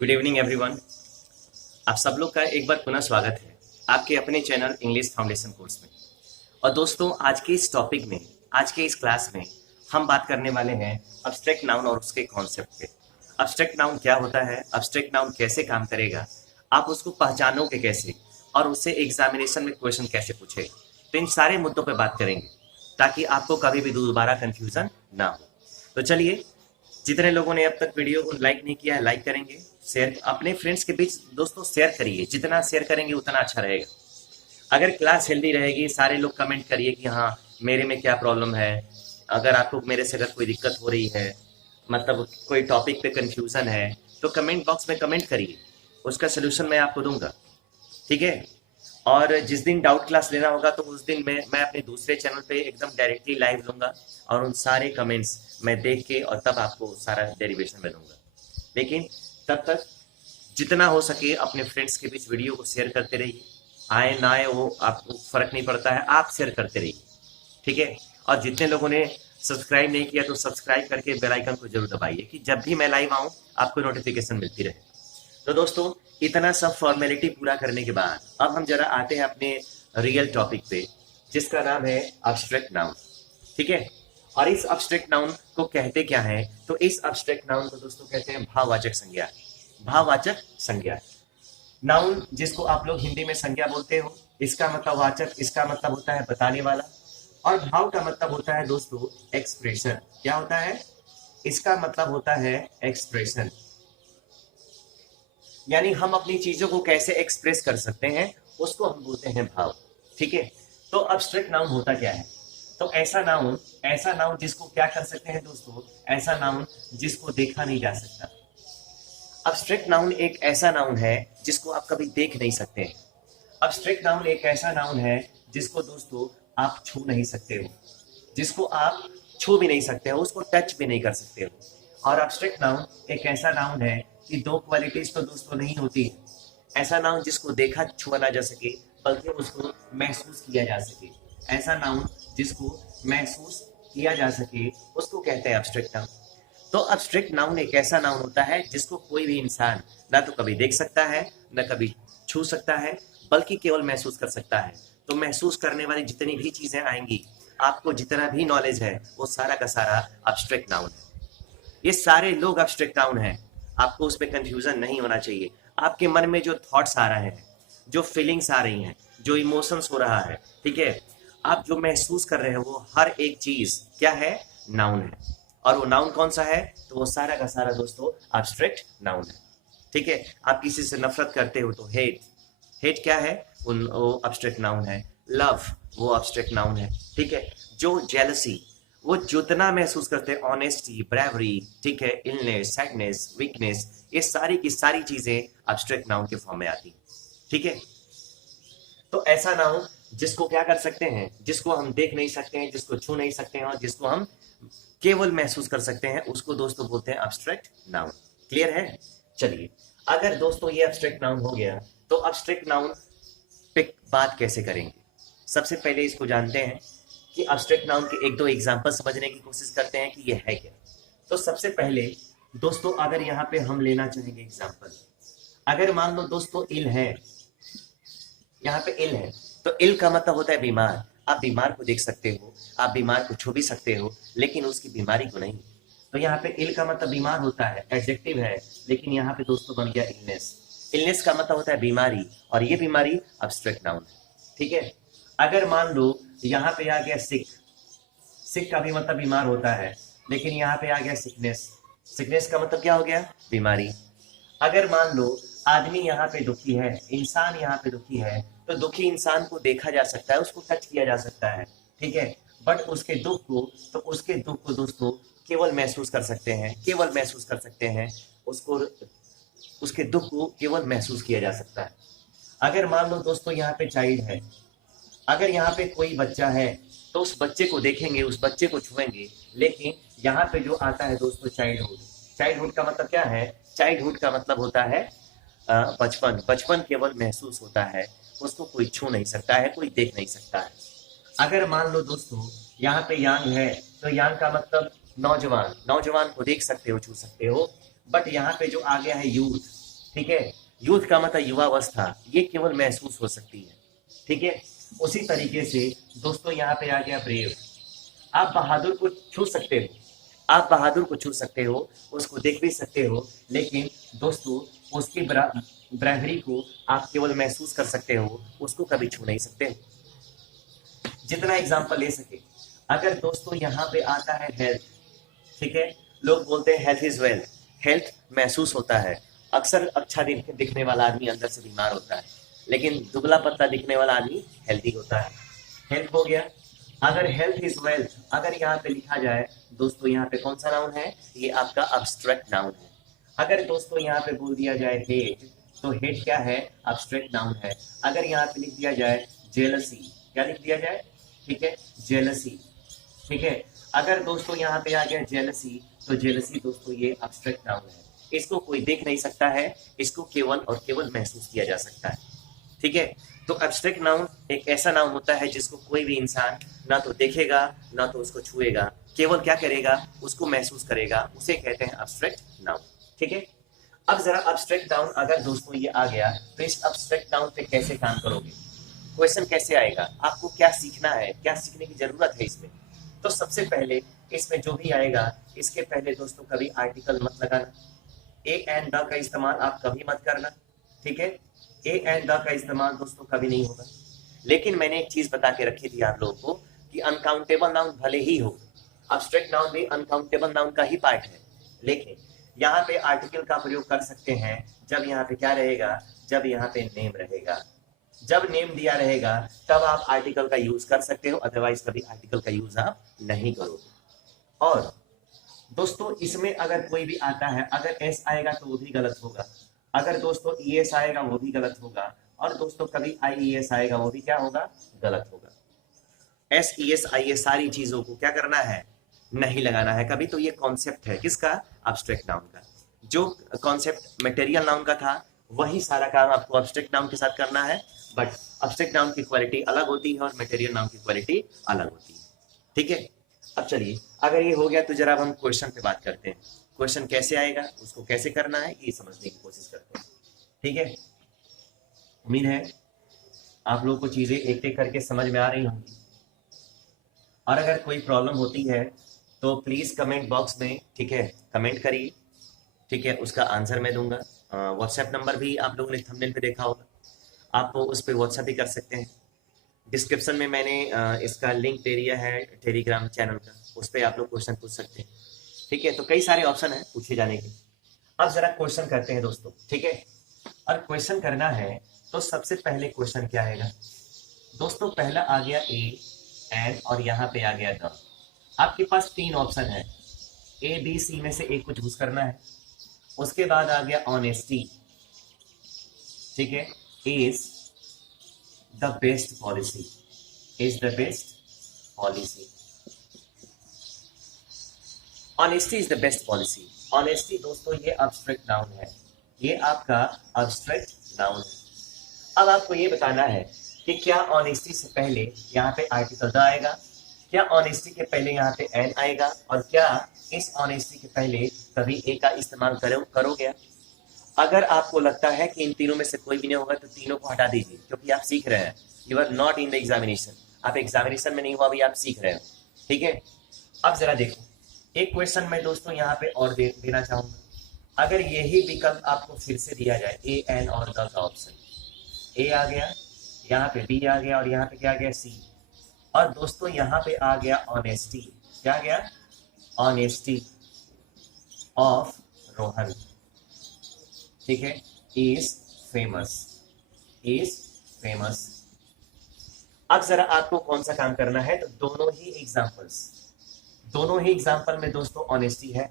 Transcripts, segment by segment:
Good evening everyone. आप सब लोग का एक बार पुनः स्वागत है आपके अपने चैनल इंग्लिश फाउंडेशन कोर्स में। और दोस्तों, आज के इस टॉपिक में, आज के इस क्लास में हम बात करने वाले हैं अब्स्ट्रैक्ट नाउन और उसके कॉन्सेप्ट पे। अब्स्ट्रैक्ट नाउन क्या होता है, अब्स्ट्रैक्ट नाउन कैसे काम करेगा, आप उसको पहचानोगे कैसे और उससे एग्जामिनेशन में क्वेश्चन कैसे पूछे, तो इन सारे मुद्दों पर बात करेंगे ताकि आपको कभी भी दोबारा कंफ्यूजन ना हो। तो चलिए, जितने लोगों ने अब तक वीडियो को लाइक नहीं किया है लाइक करेंगे, शेयर अपने फ्रेंड्स के बीच दोस्तों शेयर करिए, जितना शेयर करेंगे उतना अच्छा रहेगा। अगर क्लास हेल्दी रहेगी, सारे लोग कमेंट करिए कि हाँ मेरे में क्या प्रॉब्लम है, अगर आपको मेरे से अगर कोई दिक्कत हो रही है, मतलब कोई टॉपिक पे कंफ्यूजन है, तो कमेंट बॉक्स में कमेंट करिए, उसका सोल्यूशन मैं आपको दूंगा, ठीक है। और जिस दिन डाउट क्लास लेना होगा तो उस दिन मैं अपने दूसरे चैनल पे एकदम डायरेक्टली लाइव लूंगा और उन सारे कमेंट्स मैं देख के और तब आपको सारा डेरिवेशन में दूंगा। लेकिन तब तक जितना हो सके अपने फ्रेंड्स के बीच वीडियो को शेयर करते रहिए, आए ना आए वो आपको फर्क नहीं पड़ता है, आप शेयर करते रहिए, ठीक है। और जितने लोगों ने सब्सक्राइब नहीं किया तो सब्सक्राइब करके बेल आइकन को जरूर दबाइए कि जब भी मैं लाइव आऊँ आपको नोटिफिकेशन मिलती रहे। तो दोस्तों, इतना सब फॉर्मेलिटी पूरा करने के बाद अब हम जरा आते हैं अपने रियल टॉपिक पे, जिसका नाम है अब्स्ट्रैक्ट नाउन, ठीक है। और इस अब्स्ट्रैक्ट नाउन को कहते क्या है, तो इस अब्स्ट्रैक्ट नाउन को दोस्तों कहते हैं भाववाचक संज्ञा। भाववाचक संज्ञा नाउन, जिसको आप लोग हिंदी में संज्ञा बोलते हो, इसका मतलब वाचक, इसका मतलब होता है बताने वाला, और भाव का मतलब होता है दोस्तों एक्सप्रेशन। क्या होता है? इसका मतलब होता है एक्सप्रेशन, यानी हम अपनी चीजों को कैसे एक्सप्रेस कर सकते हैं उसको हम बोलते हैं भाव, ठीक है। तो अब्स्ट्रैक्ट नाउन होता क्या है? तो ऐसा नाउन जिसको क्या कर सकते हैं दोस्तों, ऐसा नाउन जिसको देखा नहीं जा सकता। अब्स्ट्रैक्ट नाउन एक ऐसा नाउन है जिसको आप कभी देख नहीं सकते हैं। अब्स्ट्रैक्ट नाउन एक ऐसा नाउन है जिसको दोस्तों आप छू नहीं सकते हो, जिसको आप छू भी नहीं सकते हो, उसको टच भी नहीं कर सकते हो। और अब्स्ट्रैक्ट नाउन एक ऐसा नाउन है कि दो क्वालिटीज तो दोस्तों नहीं होती। ऐसा नाउन जिसको देखा छुआ ना जा सके बल्कि उसको महसूस किया जा सके, ऐसा नाउन जिसको महसूस किया जा सके उसको कहते हैं अब्स्ट्रैक्ट नाउन। तो अब्स्ट्रैक्ट नाउन एक ऐसा नाउन होता है जिसको कोई भी इंसान ना तो कभी देख सकता है, ना कभी छू सकता है, बल्कि केवल महसूस कर सकता है। तो महसूस करने वाली जितनी भी चीजें आएंगी, आपको जितना भी नॉलेज है, वो सारा का सारा अब्स्ट्रैक्ट नाउन है। ये सारे लोग अब्स्ट्रैक्ट नाउन है, आपको उसमें कंफ्यूजन नहीं होना चाहिए। आपके मन में जो थॉट्स आ रहे हैं, जो फीलिंग्स आ रही हैं, जो इमोशंस हो रहा है, ठीक है, आप जो महसूस कर रहे हैं, वो हर एक चीज क्या है? नाउन है। और वो नाउन कौन सा है? तो वो सारा का सारा दोस्तों अब्स्ट्रैक्ट नाउन है, ठीक है। आप किसी से नफरत करते हो तो हेट क्या है? वो अब्स्ट्रैक्ट नाउन है। लव वो अब्स्ट्रैक्ट नाउन है, ठीक है। जो जेलसी, वो जितना महसूस करते हैं, ऑनेस्टी, ब्रेवरी, ठीक है, इलनेस, सैडनेस, वीकनेस, ये सारी की सारी चीजें अब्स्ट्रैक्ट नाउन के फॉर्म में आती है, ठीक है। तो ऐसा नाउन जिसको क्या कर सकते हैं, जिसको हम देख नहीं सकते हैं, जिसको छू नहीं सकते हैं और जिसको हम केवल महसूस कर सकते हैं, उसको दोस्तों बोलते हैं अब्स्ट्रैक्ट नाउन। क्लियर है? चलिए, अगर दोस्तों ये अब्स्ट्रैक्ट नाउन हो गया तो अब्स्ट्रैक्ट नाउन पे बात कैसे करेंगे? सबसे पहले इसको जानते हैं कि अब्स्ट्रैक्ट नाउन के एक दो एग्जांपल समझने की कोशिश करते हैं कि ये है क्या। तो सबसे पहले दोस्तों, अगर यहाँ पे हम लेना चाहेंगे एग्जांपल, अगर मान लो दोस्तों इल है, यहाँ पे इल है, तो इल का मतलब होता है बीमार। आप बीमार को देख सकते हो, आप बीमार को छू भी सकते हो, लेकिन उसकी बीमारी को नहीं। तो यहाँ पे इल का मतलब बीमार होता है, एडजेक्टिव है, लेकिन यहाँ पे दोस्तों बन गया इलनेस। इलनेस का मतलब होता है बीमारी, और ये बीमारी अब्स्ट्रैक्ट नाउन है, ठीक है। अगर मान लो यहाँ पे आ गया सिक, सिक का भी मतलब बीमार होता है, लेकिन यहाँ पे आ गया सिकनेस, सिकनेस का मतलब क्या हो गया? बीमारी। अगर मान लो आदमी यहाँ पे दुखी है, इंसान यहाँ पे दुखी है, तो दुखी इंसान को देखा जा सकता है, उसको टच किया जा सकता है, ठीक है। बट उसके दुख को दोस्तों केवल महसूस कर सकते हैं, केवल महसूस कर सकते हैं उसको, उसके दुख को केवल महसूस किया जा सकता है। अगर मान लो दोस्तों यहाँ पे चाइल्ड है, अगर यहाँ पे कोई बच्चा है तो उस बच्चे को देखेंगे, उस बच्चे को छुएंगे, लेकिन यहाँ पे जो आता है दोस्तों चाइल्डहुड, चाइल्डहुड का मतलब क्या है? चाइल्डहुड का मतलब होता है बचपन। बचपन केवल महसूस होता है, उसको कोई छू नहीं सकता है, कोई देख नहीं सकता है। अगर मान लो दोस्तों यहाँ पे यांग है, तो यांग का मतलब नौजवान, नौजवान को देख सकते हो, छू सकते हो, बट यहाँ पे जो आ गया है यूथ, ठीक है, यूथ का मतलब युवावस्था, ये केवल महसूस हो सकती है। ठीक है, उसी तरीके से दोस्तों यहाँ पे आ गया ब्रेव। आप बहादुर को छू सकते हो, आप बहादुर को छू सकते हो, उसको देख भी सकते हो, लेकिन दोस्तों उसकी ब्रेवरी को आप केवल महसूस कर सकते हो, उसको कभी छू नहीं सकते हो। जितना एग्जाम्पल ले सके, अगर दोस्तों यहाँ पे आता है हेल्थ, ठीक है, लोग बोलते हैं हेल्थ इज वेल्थ, हेल्थ महसूस होता है। अक्सर अच्छा दिखने वाला आदमी अंदर से बीमार होता है, लेकिन दुबला पतला दिखने वाला आदमी हेल्थी होता है। हेल्थ हो गया। अगर हेल्थ इज वेल्थ अगर यहाँ पे लिखा जाए दोस्तों, यहाँ पे कौन सा नाउन है, ये आपका अब्स्ट्रैक्ट नाउन है। अगर दोस्तों यहाँ पे बोल दिया जाए हेट, तो हेट क्या है, अब्स्ट्रैक्ट नाउन है। अगर यहाँ पे लिख दिया जाए जेलसी, क्या लिख दिया जाए, ठीक है, जेलसी, ठीक है। अगर दोस्तों यहाँ पे आ गया जेलसी, तो जेलसी दोस्तों ये अब्स्ट्रैक्ट नाउन है, इसको कोई देख नहीं सकता है, इसको केवल और केवल महसूस किया जा सकता है। ठीक है, तो एब्स्ट्रैक्ट नाउन एक ऐसा नाउन होता है जिसको कोई भी इंसान ना तो देखेगा ना तो उसको छुएगा, केवल क्या करेगा, उसको महसूस करेगा, उसे कहते हैं एब्स्ट्रैक्ट नाउन। ठीक है, अब जरा एब्स्ट्रैक्ट नाउन अगर दोस्तों ये आ गया, तो इस एब्स्ट्रैक्ट नाउन पे कैसे काम करोगे, क्वेश्चन कैसे आएगा, आपको क्या सीखना है, क्या सीखने की जरूरत है इसमें। तो सबसे पहले इसमें जो भी आएगा, इसके पहले दोस्तों कभी आर्टिकल मत लगाना, ए एंड द का इस्तेमाल आप कभी मत करना। ठीक है, ए एंड द का इस्तेमाल दोस्तों कभी नहीं होगा। लेकिन मैंने एक चीज बता के रखी थी आप लोगों को कि अनकाउंटेबल नाउन भले ही हो, एब्स्ट्रैक्ट नाउन भी अनकाउंटेबल नाउन का ही पार्ट है, लेकिन यहाँ पे आर्टिकल का प्रयोग कर सकते हैं जब यहाँ पे क्या रहेगा, जब यहाँ पे नेम रहेगा। जब नेम दिया रहेगा तब आप आर्टिकल का यूज कर सकते हो, अदरवाइज कभी आर्टिकल का यूज आप नहीं करोगे। और दोस्तों इसमें अगर कोई भी आता है, अगर एस आएगा तो वो भी गलत होगा, अगर दोस्तों ई एस आएगा वो भी गलत होगा, और दोस्तों कभी आई ई एस आएगा वो भी क्या होगा, गलत होगा। S E S I S सारी चीजों को क्या करना है, नहीं लगाना है कभी। तो ये कॉन्सेप्ट है किसका, एब्स्ट्रैक्ट नाउन का। जो कॉन्सेप्ट मटेरियल नाउन का था वही सारा काम आपको एब्स्ट्रैक्ट नाउन के साथ करना है, बट एब्स्ट्रैक्ट नाउन की क्वालिटी अलग होती है और मटेरियल नाउन की क्वालिटी अलग होती है। ठीक है, अब चलिए अगर ये हो गया तो जरा अब हम क्वेश्चन पे बात करते हैं। क्वेश्चन कैसे आएगा, उसको कैसे करना है, ये समझने की कोशिश करते हैं। ठीक है, उम्मीद है आप लोगों को चीजें एक एक करके समझ में आ रही होंगी, और अगर कोई प्रॉब्लम होती है तो प्लीज कमेंट बॉक्स में, ठीक है, कमेंट करिए। ठीक है, उसका आंसर मैं दूंगा। व्हाट्सएप नंबर भी आप लोगों ने थंबनेल पे देखा होगा, आप उस पर व्हाट्सएप भी कर सकते हैं। डिस्क्रिप्शन में मैंने इसका लिंक दे दिया है टेलीग्राम चैनल का, उस पर आप लोग क्वेश्चन पूछ सकते हैं। ठीक है, तो कई सारे ऑप्शन है पूछे जाने के। अब जरा क्वेश्चन करते हैं दोस्तों। ठीक है, और क्वेश्चन करना है तो सबसे पहले क्वेश्चन क्या आएगा दोस्तों, पहला आ गया ए एंड, और यहाँ पे आ गया द। आपके पास तीन ऑप्शन है, ए बी सी में से एक को चूज करना है। उसके बाद आ गया ऑनेस्टी, ठीक है, is the best policy, is the best policy. Honesty is the best policy. Honesty दोस्तों ये एब्स्ट्रैक्ट नाउन है, ये आपका एब्स्ट्रैक्ट नाउन है। अब आपको ये बताना है कि क्या ऑनेस्टी से पहले यहाँ पे आर्टिकल द आएगा, क्या ऑनेस्टी के पहले यहाँ पे एन आएगा, और क्या इस ऑनेस्टी के पहले कभी ए का इस्तेमाल करोगे। अगर आपको लगता है कि इन तीनों में से कोई भी नहीं होगा तो तीनों को हटा दीजिए, क्योंकि आप सीख रहे हैं, you are not in the examination, आप एग्जामिनेशन में नहीं हुआ, अभी आप सीख रहे हो। ठीक है, अब जरा देखो, एक क्वेश्चन मैं दोस्तों यहाँ पे और देना चाहूंगा। अगर यही विकल्प आपको फिर से दिया जाए, ए एन और द का ऑप्शन, ए आ गया, यहाँ पे बी आ गया, और यहाँ पे क्या आ गया, सी, और दोस्तों यहाँ पे आ गया ऑनेस्टी, क्या आ गया, ऑनेस्टी ऑफ रोहन, ठीक है, इज फेमस, इज फेमस। अब जरा आपको कौन सा काम करना है, तो दोनों ही एग्जाम्पल में दोस्तों ऑनेस्टी है,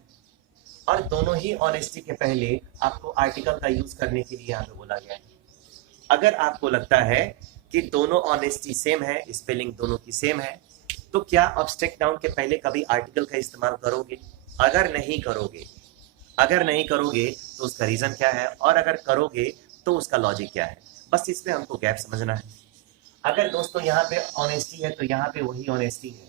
और दोनों ही ऑनेस्टी के पहले आपको आर्टिकल का यूज करने के लिए यहाँ पे बोला गया है। अगर आपको लगता है कि दोनों ऑनेस्टी सेम है, स्पेलिंग दोनों की सेम है, तो क्या एब्स्ट्रैक्ट नाउन के पहले कभी आर्टिकल का इस्तेमाल करोगे। अगर नहीं करोगे तो उसका रीजन क्या है, और अगर करोगे तो उसका लॉजिक क्या है, बस इस पे हमको गैप समझना है। अगर दोस्तों यहाँ पे ऑनेस्टी है तो यहाँ पे वही ऑनेस्टी है,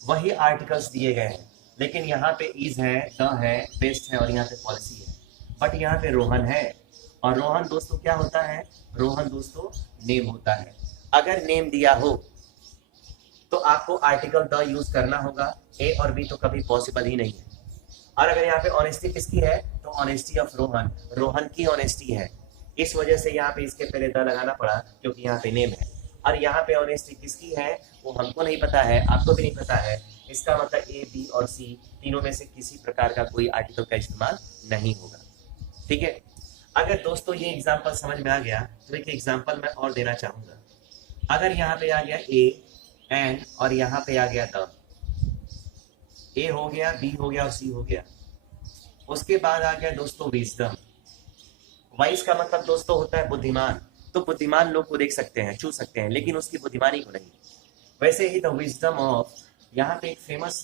वही आर्टिकल्स दिए गए हैं, लेकिन यहाँ पे इज है, द है, बेस्ट है, और यहाँ पे पॉलिसी है, बट यहाँ पे रोहन है, और रोहन दोस्तों क्या होता है? रोहन दोस्तों नेम होता है। अगर नेम दिया हो तो आपको आर्टिकल द यूज करना होगा, ए और बी तो कभी पॉसिबल ही नहीं है। और अगर यहाँ पे ऑनेस्टी किसकी है तो ऑनेस्टी ऑफ रोहन, रोहन की ऑनेस्टी है, इस वजह से यहाँ पे इसके पहले द लगाना पड़ा क्योंकि यहाँ पे नेम है। और यहाँ पे ऑनेस्टी किसकी है वो हमको नहीं पता है, आपको भी नहीं पता है, इसका मतलब ए बी और सी तीनों में से किसी प्रकार का कोई आर्टिकल का इस्तेमाल नहीं होगा। ठीक है, अगर दोस्तों ये एग्जाम्पल समझ में आ गया तो एक एग्जाम्पल मैं और देना चाहूंगा। अगर यहाँ पे आ गया ए एन और यहाँ पे आ गया द, ए हो गया, बी हो गया और सी हो गया, उसके बाद आ गया दोस्तों विजडम। वाइस का मतलब दोस्तों होता है बुद्धिमान, तो बुद्धिमान लोग को देख सकते हैं, छू सकते हैं, लेकिन उसकी बुद्धिमानी को नहीं। वैसे ही द विजडम ऑफ, यहाँ पे एक फेमस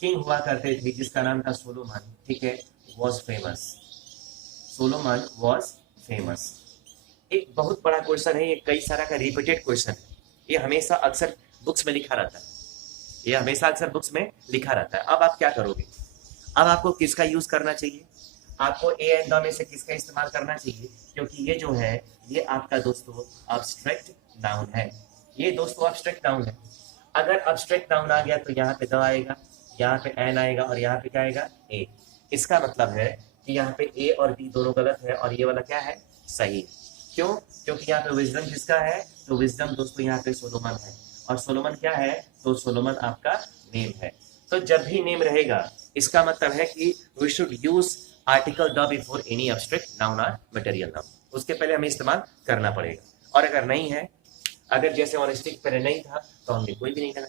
किंग हुआ करते थे जिसका नाम था सोलोमन, ठीक है, was famous, Solomon was famous. एक बहुत बड़ा क्वेश्चन है ये, कई सारा का रिपीटेड क्वेश्चन है, ये हमेशा अक्सर बुक्स में लिखा रहता है, ये हमेशा अक्सर बुक्स में लिखा रहता है। अब आप क्या करोगे, अब आपको किसका यूज करना चाहिए, आपको ए एंड द में से किसका इस्तेमाल करना चाहिए, क्योंकि ये जो है ये आपका दोस्तों अब्स्ट्रैक्ट नाउन है, ये दोस्तों अब्स्ट्रैक्ट नाउन है। अगर अब्स्ट्रैक्ट नाउन आ गया तो यहाँ पे द आएगा, यहाँ पे एन आएगा और यहाँ पे क्या आएगा ए। इसका मतलब है कि यहाँ पे ए और बी दोनों गलत है और ये वाला क्या है सही। क्यों? क्योंकि यहाँ पे विजडम किसका है, तो विजडम दोस्तों यहाँ पे सोलोमन है, और सोलोमन क्या है, तो सोलोमन आपका नेम है। तो जब भी नेम रहेगा इसका मतलब है कि we should use article the before any abstract noun और मटेरियल नाउन, उसके पहले हमें इस्तेमाल करना पड़ेगा। और अगर नहीं है, अगर जैसे ऑनेस्टिक पहले नहीं था तो हमने कोई भी नहीं करना,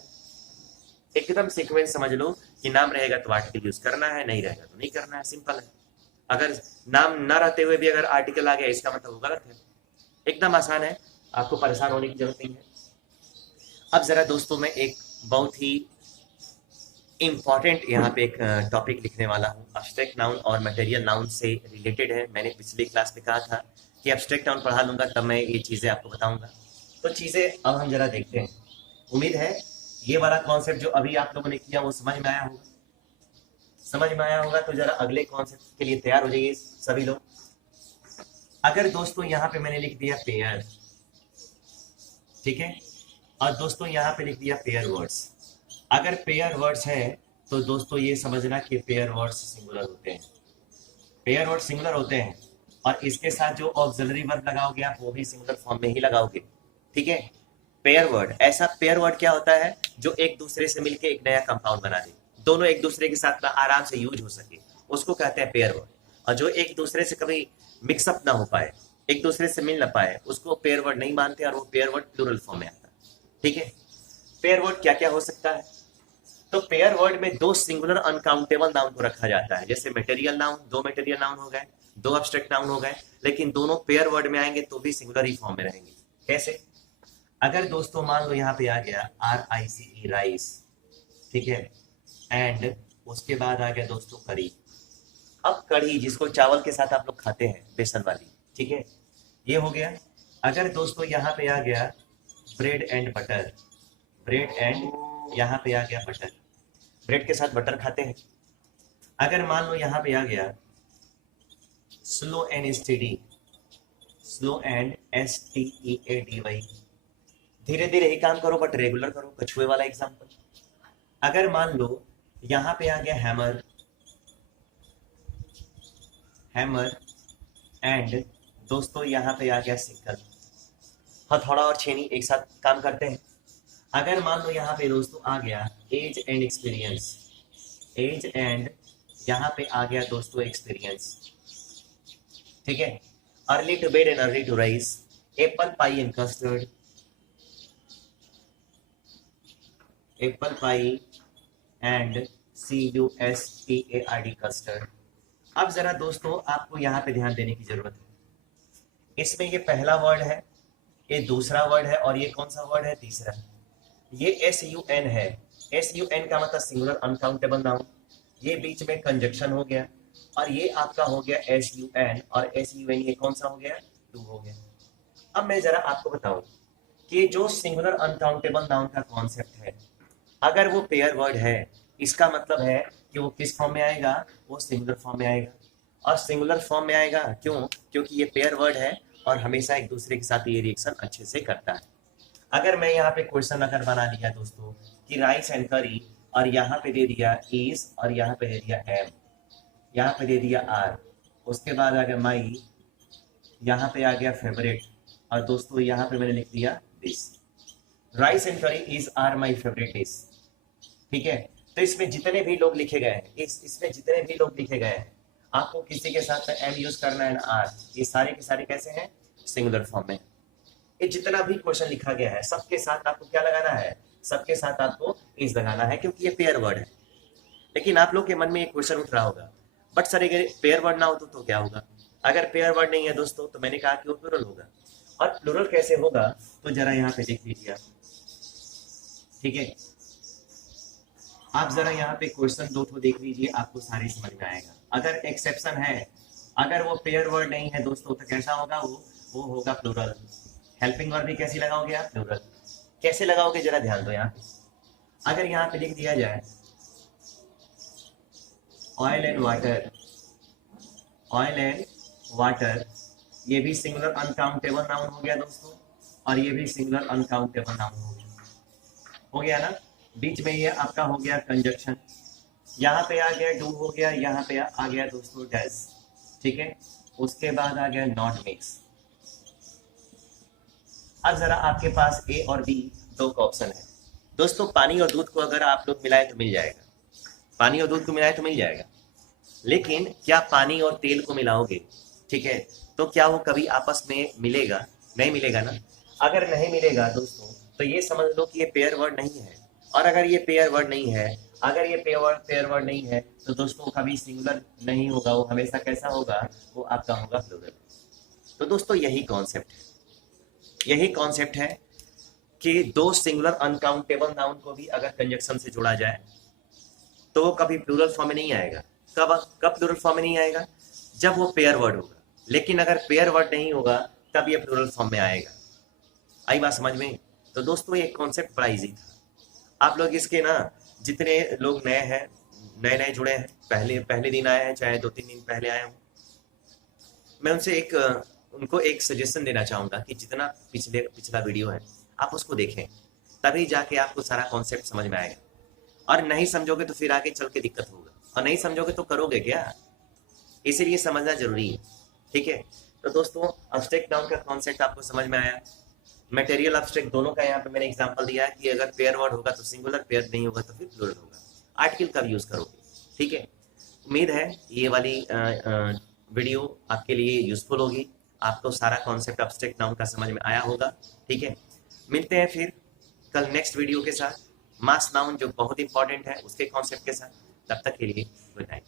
एकदम सीक्वेंस समझ लो कि नाम रहेगा तो आर्टिकल यूज करना है, नहीं रहेगा तो नहीं करना है, सिंपल है। अगर नाम न रहते हुए भी अगर आर्टिकल आ गया इसका मतलब वो गलत है, एकदम आसान है, आपको परेशान होने की जरूरत नहीं है। अब जरा दोस्तों मैं एक बहुत ही इंपॉर्टेंट यहाँ पे एक टॉपिक लिखने वाला हूँ, अब्स्ट्रैक्ट नाउन और मटेरियल नाउन से रिलेटेड है। मैंने पिछली क्लास में कहा था कि अब्स्ट्रैक्ट नाउन पढ़ा लूंगा तब मैं ये चीजें आपको बताऊंगा। तो चीजें अब हम जरा देखते हैं, उम्मीद है ये वाला कॉन्सेप्ट जो अभी आप लोगों ने किया वो समझ में आया होगा, समझ में आया होगा। तो जरा अगले कॉन्सेप्ट के लिए तैयार हो जाइए सभी लोग। अगर दोस्तों यहाँ पे मैंने लिख दिया पेयर, ठीक है, और दोस्तों यहाँ पे लिख दिया पेयर वर्ड्स, अगर पेयर वर्ड्स है तो दोस्तों ये समझना कि पेयर वर्ड्स सिंगुलर होते हैं, पेयर वर्ड सिंगुलर होते हैं, और इसके साथ जो ऑक्सिलरी वर्ब लगाओगे आप वो भी सिंगुलर फॉर्म में ही लगाओगे, ठीक है। पेयर वर्ड, ऐसा पेयर वर्ड क्या होता है जो एक दूसरे से मिलके एक नया कंपाउंड बना दे, दोनों एक दूसरे के साथ आराम से यूज हो सके, उसको कहते हैं पेयर वर्ड। और जो एक दूसरे से कभी मिक्सअप ना हो पाए, एक दूसरे से मिल ना पाए, उसको पेयर वर्ड नहीं मानते और वो पेयर वर्ड प्लूरल फॉर्म में आता है, ठीक है। पेयर वर्ड क्या क्या हो सकता है, तो पेयर वर्ड में दो सिंगुलर अनकाउंटेबल नाउन को रखा जाता है, जैसे मटेरियल नाउन, दो मटेरियल नाउन हो गए, दो अब्स्ट्रैक्ट नाउन हो गए, लेकिन दोनों पेयर वर्ड में आएंगे तो भी सिंगुलर ही फॉर्म में रहेंगे। कैसे? अगर दोस्तों मान लो यहाँ पे आ गया RICE राइस, ठीक है, एंड उसके बाद आ गया दोस्तों करी। अब कढ़ी जिसको चावल के साथ आप लोग खाते हैं, बेसन वाली, ठीक है, ये हो गया। अगर दोस्तों यहाँ पे आ गया bread and butter, bread and यहाँ पे आ गया बटर, ब्रेड के साथ बटर खाते हैं। अगर मान लो यहाँ पे आ गया slow and steady, slow and STEADY, धीरे धीरे ही काम करो बट रेगुलर करो, कछुए वाला एग्जांपल। अगर मान लो यहाँ पे आ गया हैमर, हैमर एंड दोस्तों यहाँ पे आ गया सिकल, हथौड़ा और छेनी एक साथ काम करते हैं। अगर मान लो यहाँ पे दोस्तों आ गया age and experience, age and यहाँ पे आ गया दोस्तों एक्सपीरियंस, ठीक है। Early to bed and early to rise, apple pie and custard, apple pie and CUSTARD custard. अब जरा दोस्तों आपको यहाँ पे ध्यान देने की जरूरत है, इसमें ये पहला वर्ड है, ये दूसरा वर्ड है, और ये कौन सा वर्ड है, तीसरा। ये SUN है, SUN का मतलब सिंगुलर अनकाउंटेबल नाउन, ये बीच में कंजक्शन हो गया, और ये आपका हो गया SUN, और SUN ये कौन सा हो गया, टू हो गया। अब मैं जरा आपको बताऊं कि जो सिंगुलर अनकाउंटेबल नाउन का कॉन्सेप्ट है, अगर वो पेयर वर्ड है, इसका मतलब है कि वो किस फॉर्म में आएगा, वो सिंगुलर फॉर्म में आएगा। और सिंगुलर फॉर्म में आएगा। क्यों? क्योंकि ये पेयर वर्ड है और हमेशा एक दूसरे के साथ ये रिएक्शन अच्छे से करता है। अगर मैं यहाँ पे क्वेश्चन अगर बना दिया दोस्तों कि राइस एंड करी, और यहाँ पे दे दिया इज, और यहाँ पे दे दिया एम, यहाँ पे दे दिया आर, उसके बाद आ गया माई, यहाँ पे आ गया फेवरेट, और दोस्तों यहाँ पे मैंने लिख दिया this. Rice and curry is are my favourite dish. ठीक है, तो इसमें जितने भी लोग लिखे गए हैं, इसमें जितने भी लोग लिखे गए हैं, आपको किसी के साथ एम यूज करना है ना आर, ये सारे के सारे कैसे हैं? सिंगुलर फॉर्म में। ये जितना भी क्वेश्चन लिखा गया है सबके साथ आपको क्या लगाना है? सबके साथ आपको इज लगाना है, क्योंकि ये पेयर वर्ड है। लेकिन आप लोग के मन में एक क्वेश्चन उठ रहा होगा, बट सर अगर पेयर वर्ड ना हो तो क्या होगा? अगर पेयर वर्ड नहीं है दोस्तों तो मैंने कहा कि वो प्लुरल होगा। और प्लुरल कैसे होगा तो जरा यहाँ पे देख लीजिए आप। ठीक है, आप जरा यहाँ पे क्वेश्चन दो तो देख लीजिए, आपको सारे समझ में आएगा। अगर एक्सेप्शन है, अगर वो पेयर वर्ड नहीं है दोस्तों तो कैसा होगा? वो होगा प्लुरल। हेल्पिंग वर्ब भी कैसी लगाओगे आप? प्लुरल। कैसे लगाओगे जरा ध्यान दो यहाँ पे। अगर यहाँ पे लिख दिया जाए oil and water, oil and water, ये भी सिंगुलर अनकाउंटेबल नाउन हो गया दोस्तों, और ये भी सिंगुलर अनकाउंटेबल नाउन हो गया ना। बीच में ये आपका हो गया कंजक्शन, यहाँ पे आ गया डू हो गया, यहाँ पे आ गया दोस्तों डज। ठीक है, उसके बाद आ गया नॉट मिक्स। अब जरा आपके पास ए और बी दो का ऑप्शन है दोस्तों। पानी और दूध को अगर आप लोग मिलाए तो मिल जाएगा, पानी और दूध को मिलाए तो मिल जाएगा, लेकिन क्या पानी और तेल को मिलाओगे? ठीक है, तो क्या वो कभी आपस में मिलेगा? नहीं मिलेगा ना। अगर नहीं मिलेगा दोस्तों तो ये समझ लो कि ये पेयर वर्ड नहीं है। और अगर ये पेयर वर्ड नहीं है, अगर ये पेयर वर्ड नहीं है तो दोस्तों कभी सिंगुलर नहीं होगा, वो हमेशा कैसा होगा? वो आपका होगा प्लुरल। तो दोस्तों यही कॉन्सेप्ट है, यही कॉन्सेप्ट है कि दो सिंगुलर अनकाउंटेबल नाउन को भी अगर कंजक्शन से जोड़ा जाए तो वो कभी प्लुरल फॉर्म में नहीं आएगा। कब प्लुरल फॉर्म में नहीं आएगा? जब वो पेयर वर्ड होगा। लेकिन अगर पेयर वर्ड नहीं होगा तब ये प्लुरल फॉर्म में आएगा। आई बात समझ में? तो दोस्तों ये कॉन्सेप्ट बड़ा इजी था। आप लोग इसके ना, जितने लोग नए हैं, नए नए जुड़े हैं, पहले दिन आए हैं, चाहे 2-3 दिन पहले आए हों, मैं उनसे उनको एक सजेशन देना चाहूँगा कि जितना पिछला वीडियो है आप उसको देखें, तभी जाके आपको सारा कॉन्सेप्ट समझ में आएगा। और नहीं समझोगे तो फिर आगे चल के दिक्कत होगा, और नहीं समझोगे तो करोगे क्या? इसीलिए समझना जरूरी है। ठीक है, तो दोस्तों अब्स्ट्रैक्ट नाउन का कॉन्सेप्ट आपको समझ में आया। मटेरियल अब्स्ट्रैक्ट दोनों का यहाँ पे मैंने एग्जांपल दिया है कि अगर पेयर वर्ड होगा तो सिंगुलर, पेयर नहीं होगा तो फिर प्लुरल होगा। आर्टिकल का भी यूज करोगे। ठीक है, उम्मीद है ये वाली वीडियो आपके लिए यूजफुल होगी, आपको सारा कॉन्सेप्ट अब्स्ट्रैक्ट नाउन का समझ में आया होगा। ठीक है, मिलते हैं फिर कल नेक्स्ट वीडियो के साथ, मास नाउन जो बहुत इंपॉर्टेंट है उसके कॉन्सेप्ट के साथ। तब तक के लिए गुड नाइट।